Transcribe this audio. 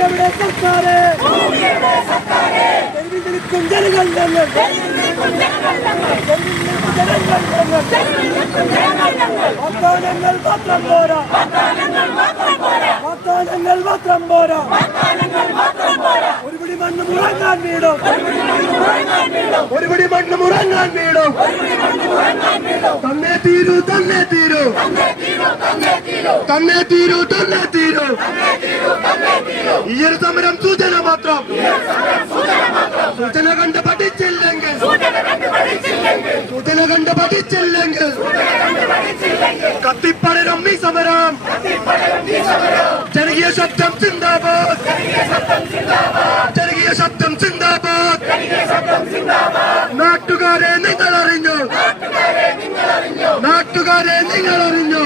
എവിടെ സർക്കാരെ തെരുവിൽ നിൽക്കും ജനങ്ങൾ ഞങ്ങൾ വാഗ്ദാനങ്ങൾ മാത്രം പോരാ വാഗ്ദാനങ്ങൾ മാത്രം പോരാ ഒരുപിടി മണ്ണ് മുറങ്ങാൻ വീടും ഒരുപിടി മണ്ണ് മുറങ്ങാൻ വീടും തന്നെ തീരൂ തന്നെ തീരൂ തന്നെ തീരൂ തന്നെ തീരൂ ഈ ഒരു സമരം സൂചന മാത്രം സൂചന കണ്ട് പഠിച്ചില്ലെങ്കിൽ സൂചന കണ്ട് പഠിച്ചില്ലെങ്കിൽ കത്തിപ്പടരും ഈ സമരം ജനകീയ ശബ്ദം സിന്ദാബാദ് ജനകീയ ശബ്ദം സിന്ദാബാദ് നാട്ടുകാരെ നിങ്ങൾ അറിഞ്ഞു നാട്ടുകാരെ നിങ്ങൾ അറിഞ്ഞു